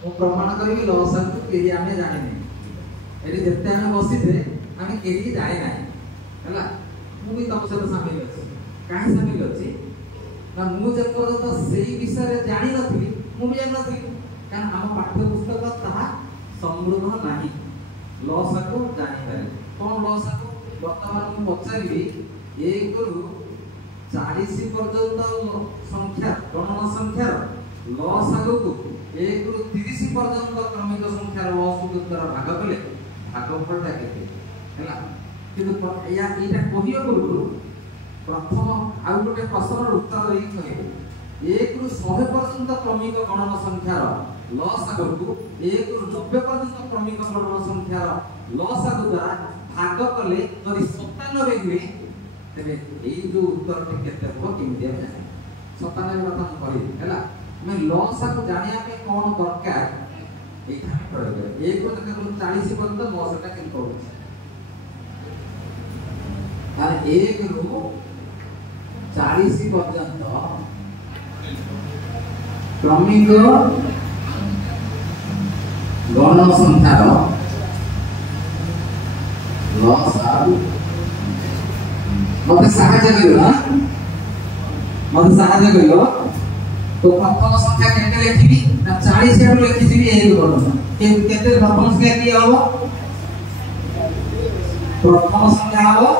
ମୁଁ ପ୍ରମାଣ କରିବି ଲସାଗୁ କେହି ଆମେ ଜାଣିନି। ଏଠି ଯେତେ ଆମେ ବସିथे ଆମେ କେହି ଜାଣି ନାହିଁ ହେଲା। ମୁଁ ବି ତମ ସହିତ ସାମିଲ ଅଛି। କାହିଁ ସାମିଲ ଅଛି ନା ମୁଁ ଯେପର୍ଯ୍ୟନ୍ତ ସେଇ ବିଷୟରେ ଜାଣିନଥିଲି ମୁଁ ବି ଜାଣିନଥିଲି, କାରଣ ଆମ ପାଠ୍ୟପୁସ୍ତକ ତାହା ସମୃଦ୍ଧ ନାହିଁ। ଲସାଗୁ ଜାଣିପାରେ କ'ଣ ଲସାଗୁ ବର୍ତ୍ତମାନ ମୁଁ ପଚାରିବି 1 ରୁ 40 ପର୍ଯ୍ୟନ୍ତ ସଂଖ୍ୟା ଗଣନ ସଂଖ୍ୟାର ଲସାଗୁକୁ 1 ରୁ 30 ପର୍ଯ୍ୟନ୍ତ କ୍ରମିକ ସଂଖ୍ୟାର ଲସାଗୁ ଦ୍ୱାରା ଭାଗ କଲେ ଭାଗଫଳଟା କେତେ ହେଲା। କିନ୍ତୁ ଏଇଟା କହିବା ପୂର୍ବରୁ ପ୍ରଥମ ଆଉ ଗୋଟେ ପ୍ରଶ୍ନର ଉତ୍ତର ଦେଇକି କହିବେ 1 ରୁ 100 ପର୍ଯ୍ୟନ୍ତ କ୍ରମିକ ଗଣନ ସଂଖ୍ୟାର ଲସାଗୁକୁ 1 ରୁ 90 ପର୍ଯ୍ୟନ୍ତ କ୍ରମିକ ଗଣନ ସଂଖ୍ୟାର ଲସାଗୁ ଦ୍ୱାରା ଭାଗ କଲେ ଯଦି 97 ହୁଏ ତେବେ ଏଇ ଯୋଉ ଉତ୍ତରଟି କେତେ ହେବ କେମିତି ଆମେ ଜାଣିବା। 97 କଥା ମୁଁ କହିବି ହେଲା। ଆମେ ଲସାଗୁ ଜାଣିବା ପାଇଁ କ'ଣ ଦରକାର ଏଇଟା ଆମେ ପ୍ରୟୋଗ କରିବା। 1 ରୁ 40 ପର୍ଯ୍ୟନ୍ତ ଲସାଗୁଟା କେମିତି କରୁଛି ତାହେଲେ 1 ରୁ 40 ପର୍ଯ୍ୟନ୍ତ କ୍ରମିକ ଗଣନ ସଂଖ୍ୟାର ଲସାଗୁ मत साहाय्य करियो ना मत साहाय्य करियो तो प्रथम संख्या केते लिखिबी ना 40 एडु लिखिबी एई करन केते प्रथम संख्या की हबो प्रथम संख्या हबो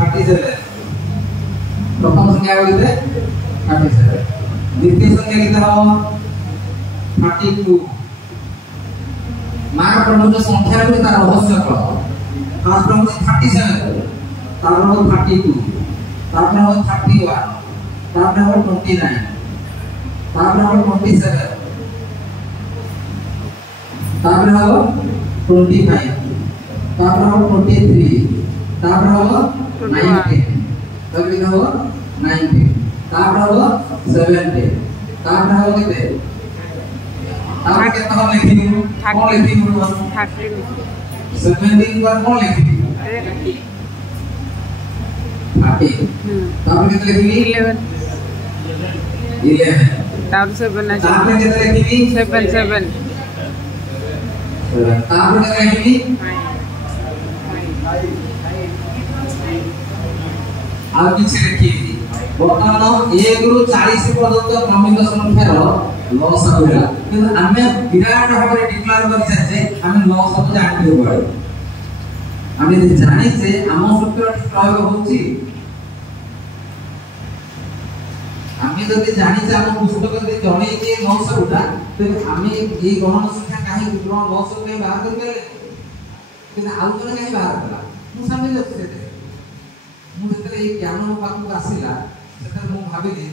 37 प्रथम संख्या हबो केते 37 द्वितीय संख्या केते हबो 32 मार प्रमुख संख्या को तार रहस्य कह फास्ट प्रमुख 37 तापर हो 32 तापर हो 31 तापर हो 29 तापर हो 27 तापर हो 25 तापर हो 23 तापर हो 19 तापर हो 90 तापर हो 70 तापर हो केते तापर केते हो लिखिबी कोन लिखिबी 17 पर कोन लिखिबी 30 तापर केते लिखिबी 11 तापर 7 तापर केते लिखिबी 7 तापर केते लिखिबी आ किछ लिखिबी वर्तमान 1 ରୁ 40 पर्यंत क्रमिक संख्यार लसागु होला କିନ୍ତୁ ଆମେ ବିରାଟ ଭାବରେ डिक्लेयर କରି चाहे ଆମେ लसागु ଜାଣିଦେବୁ ପଡେ। ଆମେ ଯଦି ଜାଣିଛେ ଆମ ସୂତ୍ରଟି ପ୍ରୟୋଗ ହେଉଛି ଆମେ ଯଦି ଜାଣିଛେ ଆମ ପୁସ୍ତକରେ ଜଣେଇଛେ ଲସାଗୁଟା ତେବେ ଆମେ ଏଇ ଗଣନ ସଂଖ୍ୟା କାହିଁକି ଲସାଗୁ କାହିଁ ବାହାର କରିପାରିଲେ କିନ୍ତୁ ଆଉ ଜଣେ କାହିଁ ବାହାର କଲା ମୁଁ ସାମିଲ ଅଛି ସେଥିରେ। ମୁଁ ଯେତେବେଳେ ଏଇ ଜ୍ଞାନ ମୋ ପାଖକୁ ଆସିଲା ସେତେବେଳେ ମୁଁ ଭାବିଲି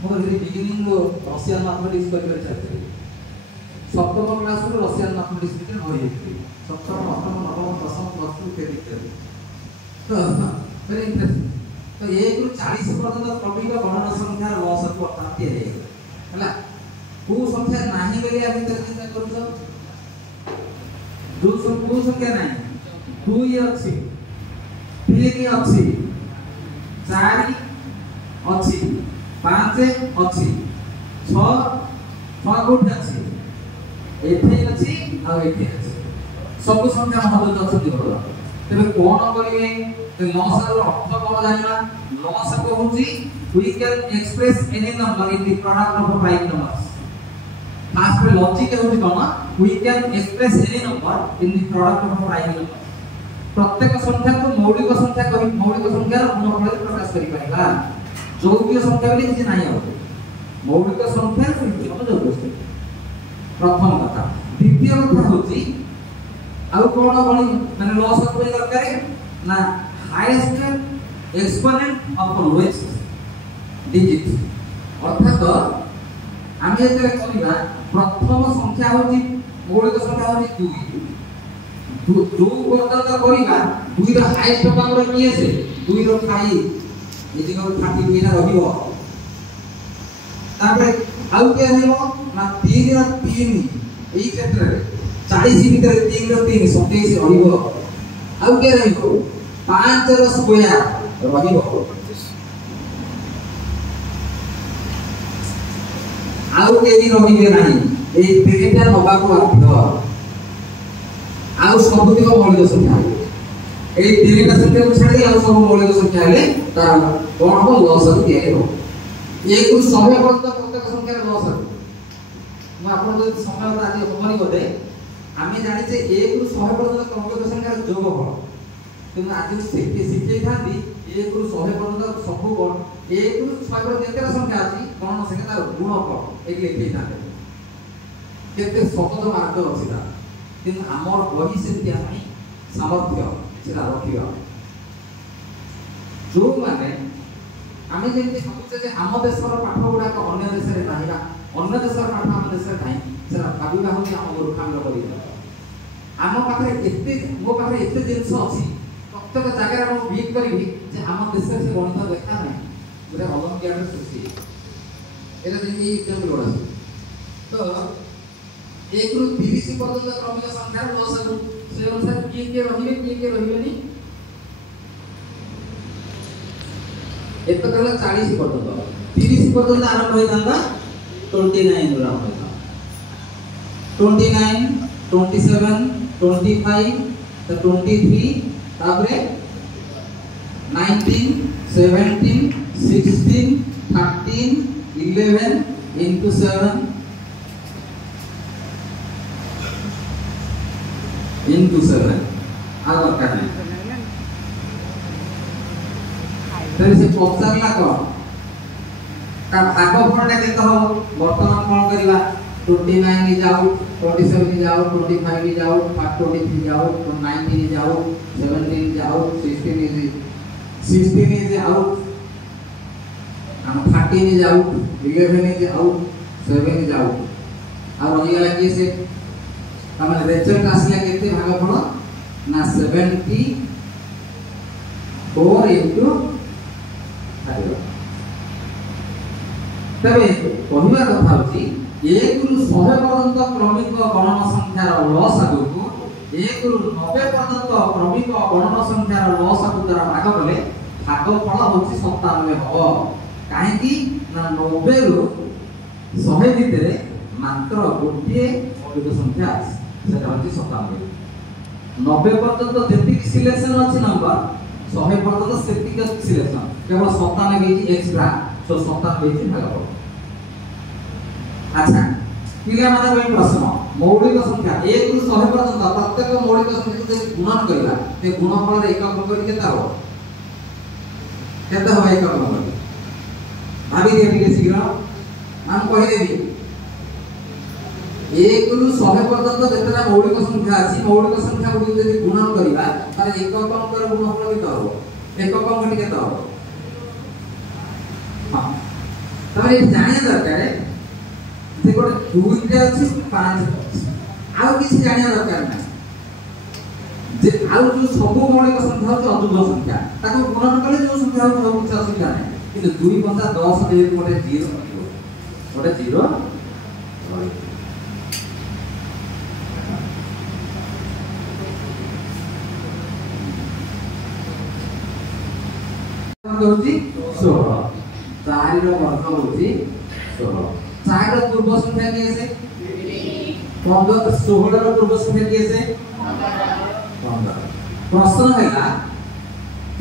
ମୋର ବିଗିନିଂରୁ ରସିଆନ୍ ମାଥମେଟିକ୍ସ କରିବାର ଚାଲିଥିଲି। ସପ୍ତମ କ୍ଲାସରୁ ରସିଆନ୍ ମାଥମେଟିକ୍ସ ଭିତରେ ରହିଯାଇଥିଲି। ସପ୍ତମ ଅଷ୍ଟମ ନବମ ଦଶମ ପ୍ଲସ୍ ଟୁ ଇତ୍ୟାଦି ଇତ୍ୟାଦି ତ ଭେରି ଇଣ୍ଟରେଷ୍ଟିଂ। ତ 1 ରୁ 40 ପର୍ଯ୍ୟନ୍ତ କ୍ରମିକ ଗଣନ ସଂଖ୍ୟାର ଲସାଗୁ ବର୍ତ୍ତମାନ ତିଆରି ହେଇଗଲା ହେଲା। କୋଉ ସଂଖ୍ୟା ନାହିଁ ବୋଲି ଆମେ ଭିତରେ ଚିନ୍ତା କରୁଛ କୋଉ ସଂଖ୍ୟା ନାହିଁ 2 ଅଛି 3 ଅଛି 4 ଅଛି 5 ଅଛି 6 କୋଉଠି ଅଛି ଏଠି ଅଛି ଆଉ ଏଠି ଅଛି ସବୁ ସଂଖ୍ୟା ମହଜୁଦ ଅଛନ୍ତି ଭଲ। ତେବେ କଣ କରିବେ ଲସାଗୁର ଅର୍ଥ କଣ ଜାଣିବା। ଲସାଗୁ ହେଉଛି we can express any number in the product of 5 numbers। Fast logic ହେଉଛି କଣ we can express any number in the product of 5 numbers। प्रत्येक संख्या को मौलिक संख्या कहि मौलिक संख्यार गुणफल प्रकाश करि परिबा। যৌগিক সংখ্যা বলি কিছু নাই হবে মৌলিক সংখ্যার গুণফল যৌগিক সংখ্যা প্রথম কথা। দ্বিতীয় কথা হচ্ছে ଆଉ কোন গণি মানে লসাগু করি দরকার না highest exponent of lowest digit অর্থাৎ আমি যেতে করিবা প্রথম সংখ্যা হচ্ছে মৌলিক সংখ্যা হচ্ছে 2 2 পর্যন্ত করিবা 2 র হাইয়েস্ট পাওয়ার কি আছে 2 র 5 इजिकल 30 एटा रहिबो तापर आउ के रहइबो ना 3 र 3 एई क्षेत्र रे 40 भीतर 3 र 3 27 रहिबो आउ के रहइबो 5 र स्क्वायर रहिबो आउ केही रहिबे नाही एई तीनटा नबाको बाध्य आउ सबुतिक मौलिक संख्या एई तीनटा संख्या को छाडी आउ सब मौलिक संख्या हेले तार कोन हो लसक दिए हो एक रु 100 पर्यंत प्रत्येक संख्या लस हो म आपन जो समय आज होमनी बोले आमे जानि जे एक रु 100 पर्यंत प्रत्येक संख्या जोग हो किंतु आज शिखे थांती एक रु 100 पर्यंत सब कोन एक रु 100 पर्यंत केते संख्या अछि कोन संख्या तार गुण कोन एक लिखि थांते केते सहज मार्ग अछि ता किंतु हमर बही से दिया नाही सामर्थ्य सेटा रखिबा जो माने आमे जेंति भाबुचे जे हम देशर पाठ गुडा को अन्य देश रे नाहिबा अन्य देशर पाठ हम देश रे नाही सेटा भाबिबा होती हम मूर्खामी करी आम पाखरे एते मो पाखरे एते जिंस अछि प्रत्येक जगह हम बीट करी जे हम देश से गणित देखा नाही गोटे ओलंपियाड सृष्टि एटा जेंति एकदम लोड़ा तो एक रु 30 पर्यंत क्रमिक संख्या लस से अनुसार किए रहिबे नहीं एक कहला 40 पर्यंत 30 पर्यंत आरंभ होई थांदा 29 रो आरंभ होता 29 27 25 तो 23 तापरे 19 17 16 13 11 into 7 into 7 आ दरकार नहीं तरी से पचारला को ता भागफलटा केते हो वर्तमान कोन करिवा 29 नि जाऊ 27 नि जाऊ 25 नि जाऊ 23 जाऊ 19 नि जाऊ 17 नि जाऊ 16 नि जाऊ हम 30 नि जाऊ 11 नि जाऊ 7 नि जाऊ आ रही गला कि से हम रिजल्ट आसला केते भागफल ना 74 into तबे कहवा कथा होची एक रु 100 पर्यंत क्रमिक गणन संख्यार लसागु को एक रु 90 पर्यंत क्रमिक गणन संख्यार लसागु द्वारा भाग कले भागफल होची 97 हो काहे कि ना 90 रु 100 भितरे मात्र गोटे मौलिक संख्या अछि सेटा होची 97 90 पर्यंत जेति सिलेक्शन अछि नंबर 100 पर्यंत सेति सिलेक्शन केवल 97 बेची एक्स्ट्रा तो 97 बेची भागफल अच्छा पिला माने कोई प्रश्न मौलिक संख्या 1 रु 100 पर्यंत प्रत्येक मौलिक संख्या जे गुणन करला ते गुणफल रे एकक करी केता हो केता हो एकक करी भाबी दे टिके शीघ्र मान कहि देबी 1 रु 100 पर्यंत जेतरा मौलिक संख्या अछि मौलिक संख्या गुडी जे गुणन करबा तारे एकक अंकर गुणफल केता हो एकक अंक केता हो हां तबे जानिया दरकार से गोटे 2 टा अछि 5 आउ किछि जानिया दरकार नै जे आउ जो सब मौलिक संख्या अछि अजुग संख्या ताको गुणन कले जो संख्या हो सब किछि असुविधा नै किंतु 2 पंजा 10 दे गोटे 0 गोटे 0 होती 16 4 रो वर्ग होती 16 4 रो पूर्व संख्या की से 15 16 रो पूर्व संख्या की से 15 प्रश्न हैला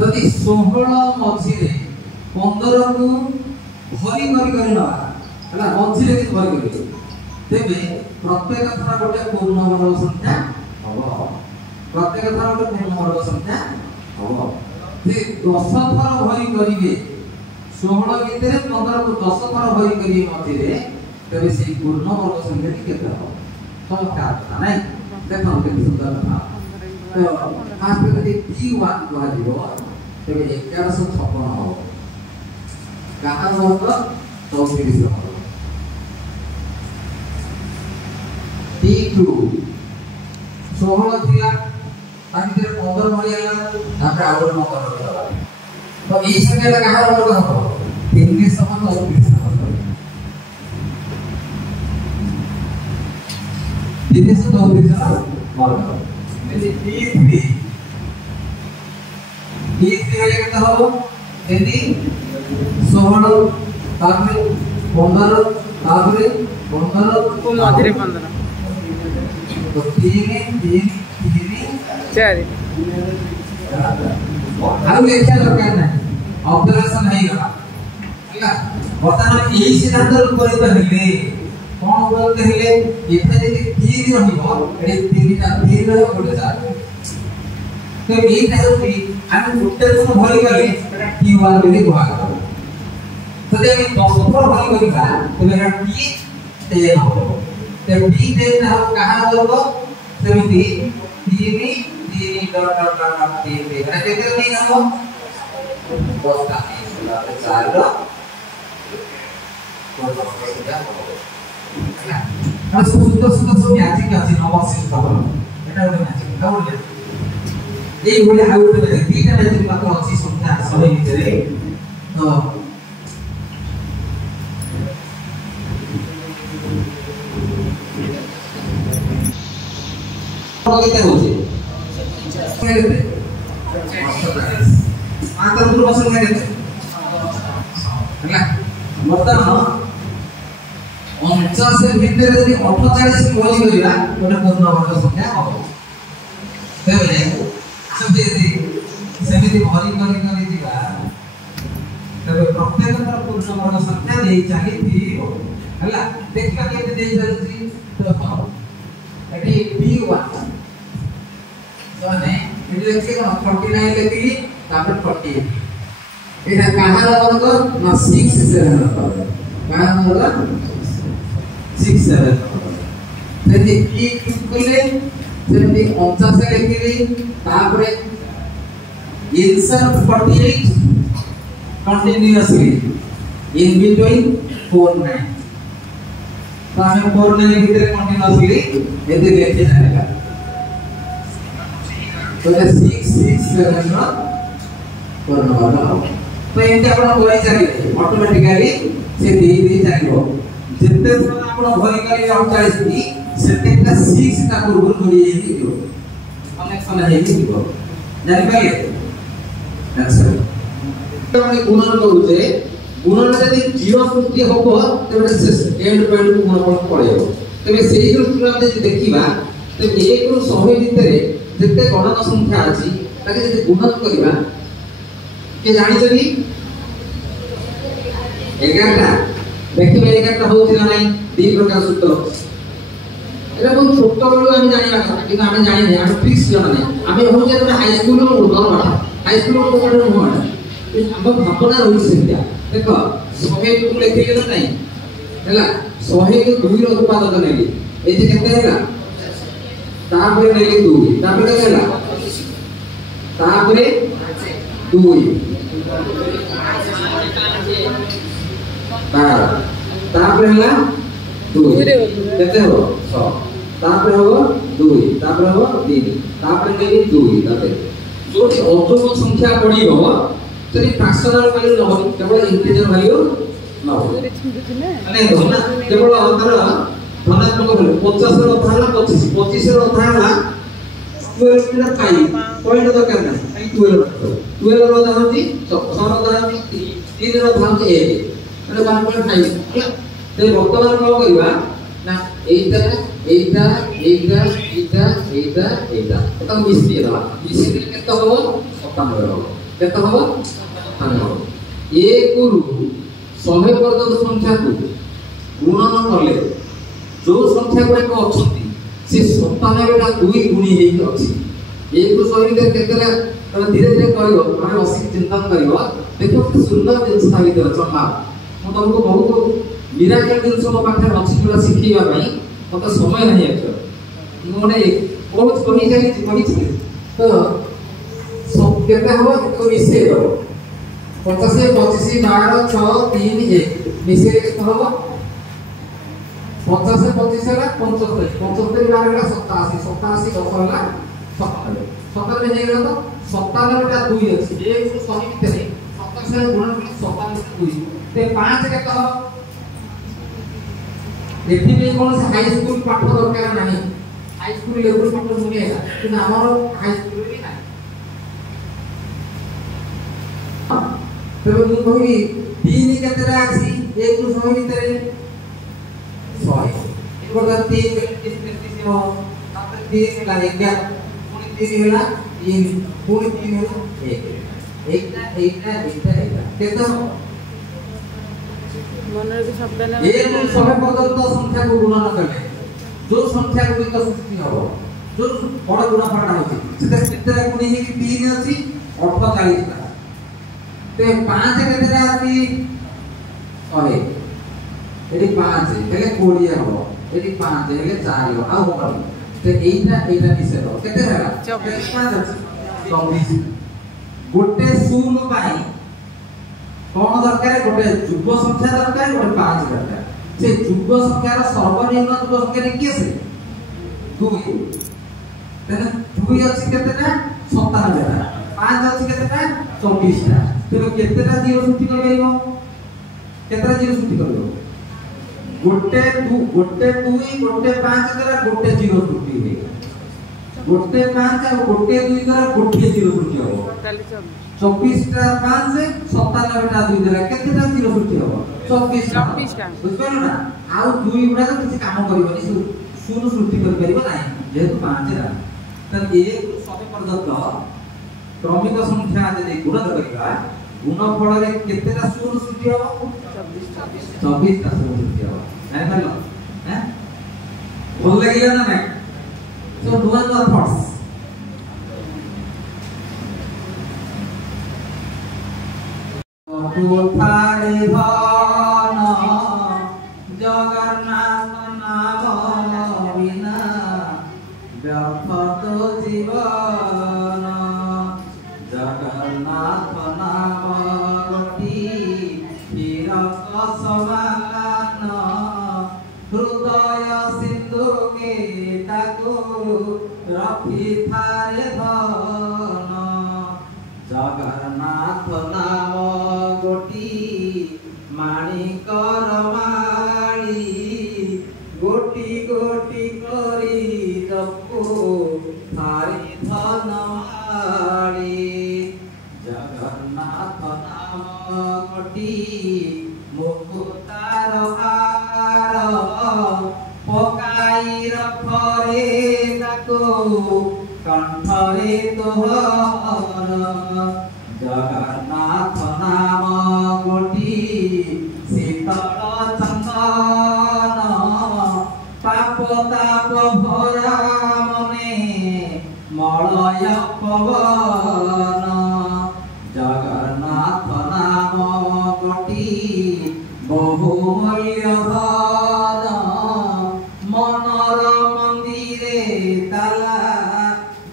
यदि 16 मझी रे 15 को भरी ना हैला मझी रे भरी करी तेबे प्रत्येक थरा गोटे पूर्ण वर्ग संख्या हबो प्रत्येक थरा गोटे पूर्ण वर्ग संख्या हबो जे 10 थर भरी करिवे 16 भितर 15 को 10 थर भरी करिवे मझी रे तबे से पूर्ण वर्ग संख्या केते हो चमत्कार था नै देखो केते सुंदर था तो खास करके P1 कहा जीवो तबे 1156 हो काहा वर्ग 34 हो P2 16 थिला ताकि 15 मरि आला तापर आउर नंबर होगा तो ई संख्याटा काहा वर्ग हो 3 समान 34 वर्ग T3 केता हो यदि 16 तापर 15 तापर 15 मझे 15 तो 3 4 ଆଉ ଲେଖିବା ଦରକାର ନାହିଁ ଅପରେସନ ହେଇଗଲା ହେଲା ବର୍ତ୍ତମାନ ଏହି ସିଦ୍ଧାନ୍ତ ରୂପରେଖ ହେଲେ କଣ ଉପରେଖ ହେଲେ ଏଠି ଯଦି 3 ରହିବ ଏଠି 3ଟା 3 ରହିବ ଗୋଟେ ଚାର तो एक है আমি উত্তর কোন ভরি গলে এটা T1 বলি কুহাগলা যদি আমি 10 থর ভরি করিবা তবে এটা T10 হবে তো T10 हम कहां बोलबो सेमिति 3 डॉट डॉट डॉट 3 এটা কেতে নেই হবো 10 টা 4 रो আর সুন্দর সুন্দর সব ম্যাজিক আছে নবসিস খবর এটা একটা ম্যাজিক খবর এই বলে আর একটা ম্যাজিক তিনটা ম্যাজিক মাত্র আছে সংখ্যা সবাই ভিতরে তো কেতে হচ্ছে মাত্র পুরো বছর হয়ে গেছে ବର୍ତ୍ତମାନ 49 ଭିତରେ ଯଦି 48 ବଳି କରିବା ଗୋଟେ ପୂର୍ଣ୍ଣବର୍ଗ ସଂଖ୍ୟା ହେବ ତେବେ ସେମିତି ଭରି କରି ଯିବା ତେବେ ପ୍ରତ୍ୟେକର ପୂର୍ଣ୍ଣବର୍ଗ ସଂଖ୍ୟା ଦେଇ ଚାଲିଥିବ ହେଲା ଦେଖିବା କେତେ ଦେଇ ଚାଲିଛି ଏଠି P1 ମାନେ ଏଠି ଲେଖିକି 49 ଲେଖିକି ତାପରେ 48 এটা কাহার বর্গ না 6 7 বর্গ কাহার বর্গ 6 7 যদি কি করলে যদি 49 লিখিলি তারপরে insert 48 continuously in between 49 তো আমি 49 ভিতরে continuously এতে লিখে যাবে তো 6 6 7 না पूर्णवर्ग হবে तो एंते आपण भरि चालिले ऑटोमेटिकली से दे जाइबो जत्ते समय आपण भरि करी 48 की सेटेटा 6 ता पूर्व जोड़ी हेई दियो कनेक्शन हेई दियो जानि पाइले अच्छा तो हम गुणन करूचे गुणन यदि 0 त्रुटि होबो तबे एंड पॉइंट को गुणन पड़ेबो तबे सेही दृष्टि हम यदि देखिबा तो 1 रु 100 भितरे जत्ते गणन संख्या अछि ताके यदि गुणन करिबा के जानि जनी 11टा देखिबे 11टा होउछि ना नाही दी प्रकार सूत्र एटा बहुत छोट बळु हम जानिबा କଥା কিন্তু আমি জানি না আমি ফিক্স জানা নাই আমি হউছে একটা হাই স্কুল रो उर्दन पाठ हाई स्कुल रो उर्दन नुह हम भावना रही सेटा देखो 100 को लेखिले ना नाही हैला 100 के 2 रो उत्पादक नेली एते केते हैला तापरे नेली 2 तापरे केते हैला तापरे 2 तापरे हला 2 केते हो 100 तापरे हो 2 तापरे हो 3 तापरे नेली 2 तापरे जो अजोग संख्या पड़िबो तरी फ्रैक्शनल वैल्यू न हो केवल इंटीजर वैल्यू न हो माने धना केवल अंतर धनात्मक वैल्यू 50 रो था 25 25 रो था 12 टा पाई पॉइंट दरकार ना 12 रो दाहंती 6 रो दाहंती 3 रो दाहंती 1 মানে 1.5 ते वर्तमान को करबा ना एटा तो मिस्त्री दला मिस्त्री केते हो 97 हो केते हो 97 एक रु 100 पर्यंत संख्या को गुणन करले जो संख्या गुडा अछंती से 97 टा 2 गुणी हेई अछि एक रु 100 के केते धीरे धीरे करियो माने असिक चिंतन करियो देखो कि सुंदर जिंस साबित चला म तुमको बहुत मिराकल जिंस मो पाखे अछि पूरा सिखिबा पई मत समय नहीं अच्छा मोने बहुत कमी जाई तो सब केते हो तो मिसे दो 50 25 12 6 3 1 मिसे केते हो 50 25 हला 75 75 12 हला 87 87 10 हला 97 97 हे गेला तो 97 टा 2 अछि एक को सही भितरे 27 गुणन कले 97 2 ते 5 केते हो एठी में कोन से हाई स्कूल पाठ दरकार नाही हाई स्कूल लेवल पाठ मुनि आइला कि हमर हाई स्कूल भी नाही तबे मु कहि 3 केतेरा अछि 1 रु 100 भितरे 100 गोटे 3 33 हो तापर 3 ହେଲା 11 पुणी 3 ହେଲା 3 पुणी 3 ହେଲା 1 এইটা কেতে মনে কি শব্দ না এই সবে পর্যন্ত সংখ্যাকে গুণন করলে जो संख्या गुणित सृष्टि हबो जो बड़ गुणफलटा होची सेते केते गुणी हे कि 3 अछि 48 टा ते 5 केतेरा अछि अरे एडी 5 हेले 20 हबो एडी 5 हेले 4 हो आ हो ते एइटा मिसे दो केते होला 24 5 अछि 24 गोटे शून्य पाई कोन दरकार गोटे जुग संख्या दरकार गोटे 5 दरकार से जुग संख्यार सर्वनिम्न जुग संख्या किए से 2 तेने 2 अछि केतेटा 97 टा 5 अछि केतेटा 24 टा तेबे केतेटा जीरो सृष्टि करबो केतेटा जीरो सृष्टि करबो गोटे 2 गोटे 5 द्वारा गोटे जीरो सृष्टि हे गोटे 5 और गोटे 2 द्वारा गोटे जीरो सृष्टि हो 24 टा 5 से 97 टा 2 द्वारा केतेटा जीरो सृष्टि हो 24 टा बुझलो ना आउ 2 गुडा तो किसी काम करबनी शून्य सृष्टि कर परिबो नाही जेहेतु 5 रा त एक सबै पर्यंत क्रमिक संख्या यदि गुणन करिबा गुणफल रे केतेटा शून्य सृष्टि हो 24 टा शून्य सृष्टि हो नाही भालो हैं बोल लागिला ना नाही सो डू वन थॉट्स तुथारे धन जगन्नाथ नाम बिना व्यर्थ तो जीवन जगन्नाथ नाम गोटी हीरक समान हृदय सिंधु के ताकू रखी थारे धन जगन्नाथ नाम गोटी माणिकर माली गोटी गोटी करी जपो थारी धन माली जगन्नाथ नाम गोटी मुकुतार हार पकाई रखरे ताको कंठरे तोहर जगन्नाथ नाम गोटी शीतल चंदन पाप ताप भरा मने मलय पवन जगन्नाथ नाम गोटी बहुमूल्य धन मनर मंदिरे ताला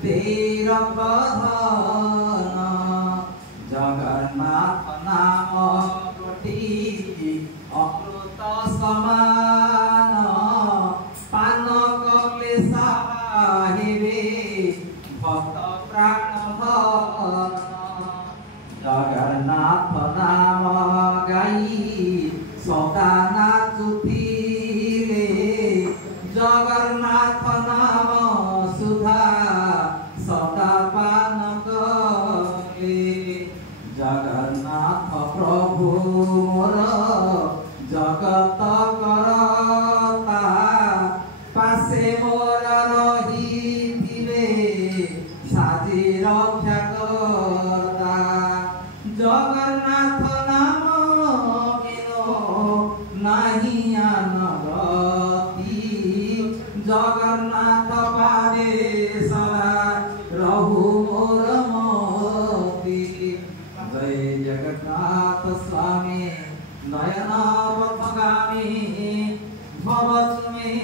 तेर बधन जगन्नाथ नाम गोटी अमृत समान पान कले साहेबे भक्त प्राण धन जगन्नाथ नाम गाई सदा नाचुथिले जगन्नाथ नाम सुधा सदा पान कले जगन्नाथ प्रभु मोर जगत करता पासे मोर रहिथिबे साजी रक्षा करता जगन्नाथ नाम बिनो नाही अनगति जगन्नाथ पादे सदा रहु मोर मति जय जगन्नाथ स्वामी नयन पथगामी भव तुमे